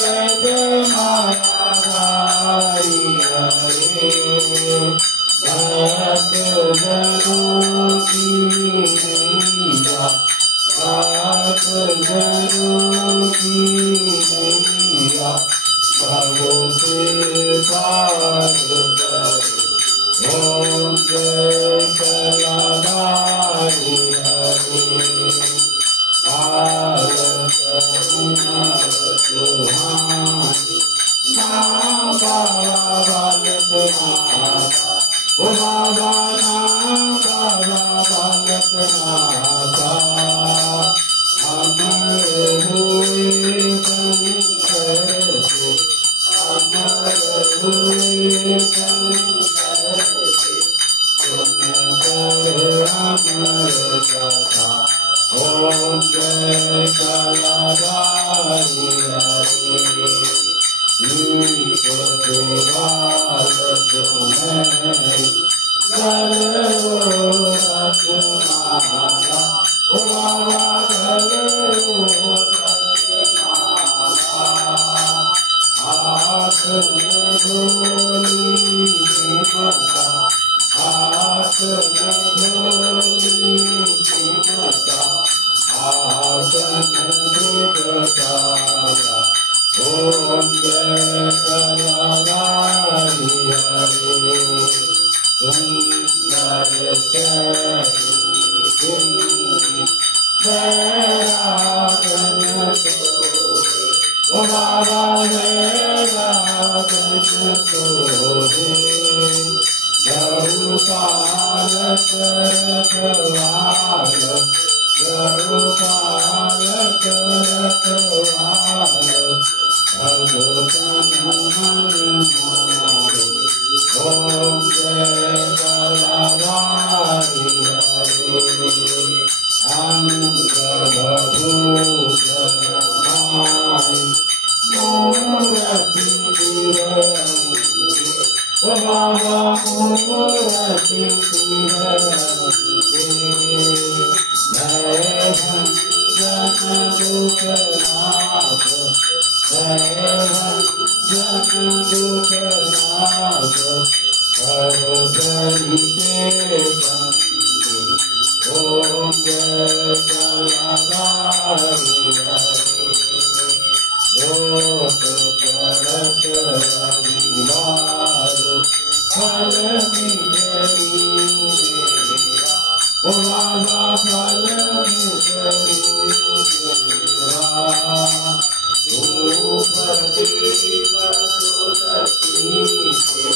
जग मायाधारी हरे भक्त जनों की नैया भक्त जनों की नैया भगवते पार करो ओम जय कलाधारी हरे भारत उमर सुहानी नाम बाबा बालक नाथा ओ बाबा नाम बाबा बालक नाथा अमर हुए शंकर से अमर हुए शंकर से सुनकर अमर कथा ओम जय कलाधारी हरे देवाल तुम्हें गलो रखमाला ओ बाबा गलो रखमाला हाथ में ढोली मता हाथ में ढोली मता आसन बिगसाया ओम जय कलाधारी हरे सुंदर जयराधन ओ बाबा जयराधन सोहे गौपालक रखवाल गौपालक रखवाल भगतन मन मोहे ओम जय कलाधारी हरे अंग भूषण माय मूर्ति तिरंगे ओ बाबा मूर्ति तिरंगे जय भंजन दुखनाथ जय भंजन दुखनाथ भरतरि के बंदे ओम जय कलाधारी हरे लोक करत रविवार फल मिलई मेरा ओ बाबा फल मिलई मेरा धूप दीप तुलसी से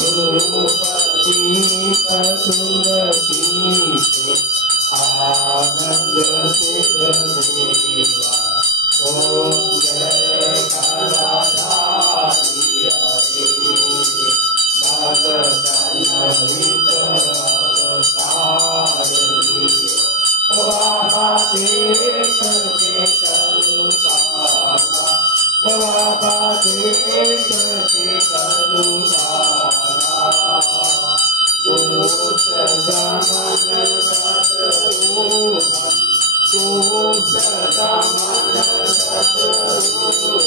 धूप दीप तुलसी से आनंद सिद्ध देवा ओम जय कलाधारी हरे भगतन हित अवतार ओ बाबा देख के करुणारा ओ बाबा देख के करुणारा दुष्ट दमन शत्रुघ्न दुष्ट दमन शत्रुघ्न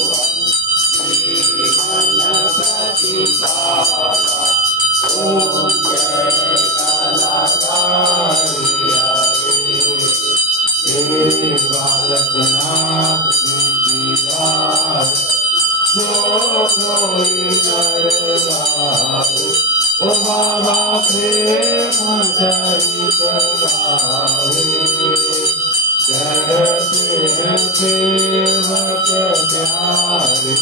श्रीमन प्रतिपाला ओम जय कलाधारी हरे बालक नाथ कीर्तिदास जो कोई नर गावे ओ बाबा प्रेम चरित गावे कहते हैं सेवक प्यारे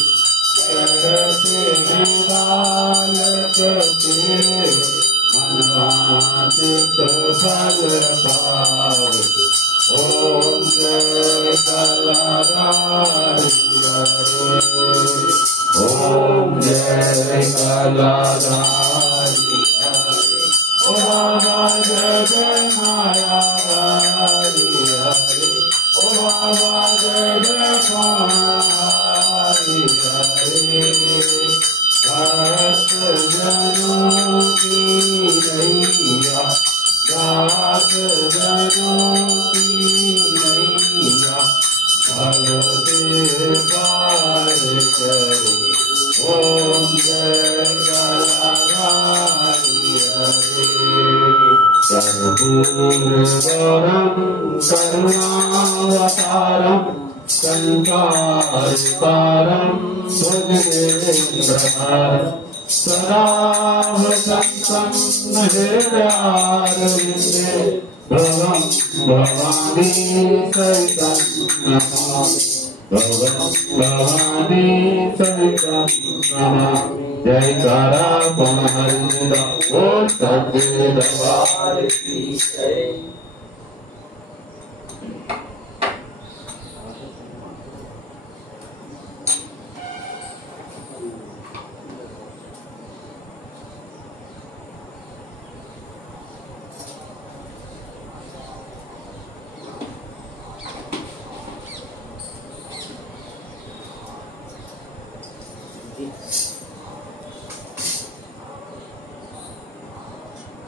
कहते हैं बालक तेरे मनवांछित फल पावे ओम जय कलाधारी हरे ओम जय कलाधारी हरे ओ बाबा जय मायाधारी हरे ओ बाबा जय मायाधारी हरे भक्त जनों की नैया भक्त जनों की नैया भगवते पार ओम जय गदाधारी हरे कर्पूरगौरं करुणावतारं संसारसारं भुजगेन्द्रहारं सदा वसन्तं हृदयारविन्दे भवं भवानी सहितं नमामि भवं भवानी सहितं नमामि जयकारा पवनहरिदा ओम सद्गुरुदेवाय की जय।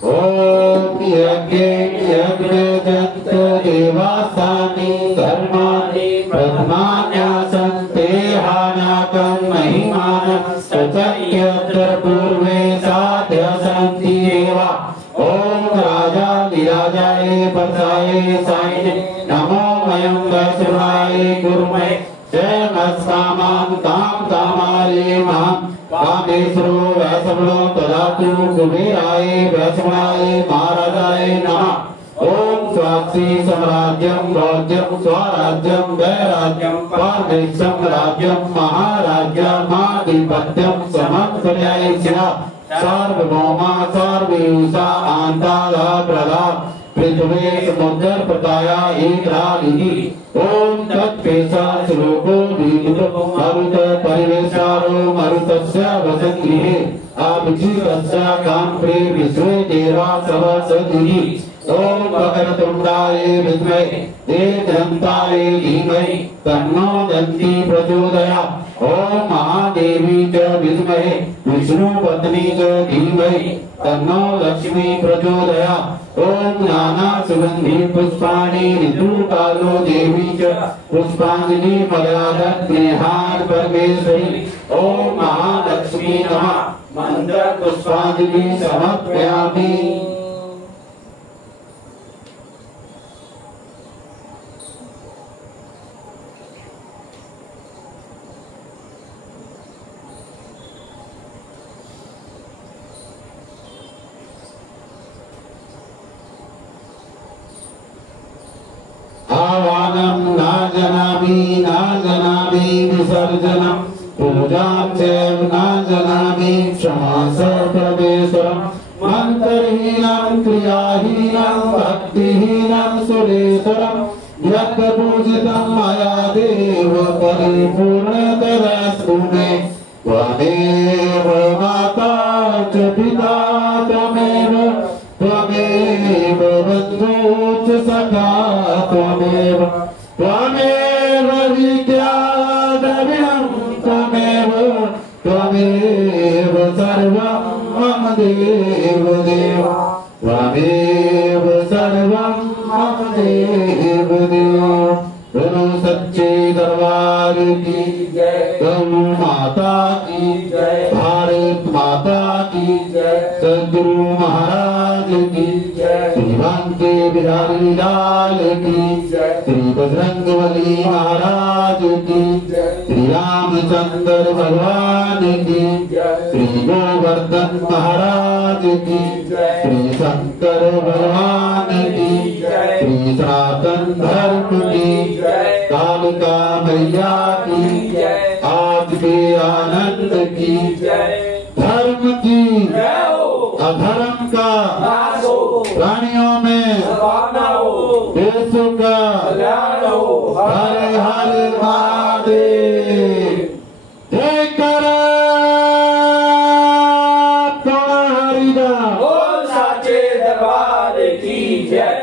ओम यज्ञे यज्ञजन्त देवासानि कर्माणि प्रथमान्यासन्ते हानाकं महिमानं सचक्यत्र पूर्वे साध्य सन्ति एवा। ओम राजाधिराजाय परसाय सायिने नमो वयं वैष्णवाय गुरुमहे जय मत्कामां काम कामाय मां कामेश्वरो वैष्णवो तदातु कुबेराय वैष्णवाय महाराजाय नमः। ओम स्वाक्षी साम्राज्यं राज्यं स्वराज्यं वैराज्यं परमेशं राज्यं महाराज्यमाधिपत्यं समर्पयामि सार्वभौमा सर्वयुषा आन्तादा प्रदा पृथ्वी समुद्र पताया इंद्रालिनी। ओम तत्पेशा श्लोको दीपितो मरुत परिवेशारो मरुतस्य वसंगृहे अभिजितस्य कांप्रे विश्वे देवा सवसदिनि। ओम वक्रतुंडाय विद्महे एकदन्ताय धीमहि तन्नो दन्ति प्रचोदयात्। ओम महादेवी च विद्महे विष्णुपत्नी च धीमहि तन्नो लक्ष्मी प्रचोदयात्। ओम नाना सुगंधि पुष्पाणि ऋतुकालो देवी च पुष्पांजलि मलयादत् स्नेहात् परमेश्वरी। ओम महालक्ष्मी नमः मंत्र पुष्पांजलि समर्पयामि। आवानं नाजनामि विसर्जनं पूजां चैव नाजनामि क्षमास परमेश्वरं मंत्रहीनं क्रियाहीनं भक्तिहीनं सुरेश्वरं यज्ञपूजितं मया देव परिपूर्णतरस्तु मे। त्वमेव माता च पिता त्वमेव त्वमेव बन्धु च सखा त्वमेव त्वमेव विद्या द्रविणं त्वमेव त्वमेव सर्वं मम देव देव त्वमेव सर्वं मम देव देव। गुरु सच्चे दरबार की जय, गौ माता की जय, भारत माता की जय, सद्गुरु महाराज की जय, श्री भांके बिहारी लाल की जय, श्री बजरंगबली महाराज की जय, श्री रामचंद्र भगवान की जय, श्री गोवर्धन महाराज की जय, श्री शंकर भगवान की जय, श्री सनातन धर्म की जय, कालिका मैया की जय, आज के आनंद की जय। धर्म की अधर्म का प्राणियों में देशों का हरे हरे महादेव। जय कर साचे दरबार की जय।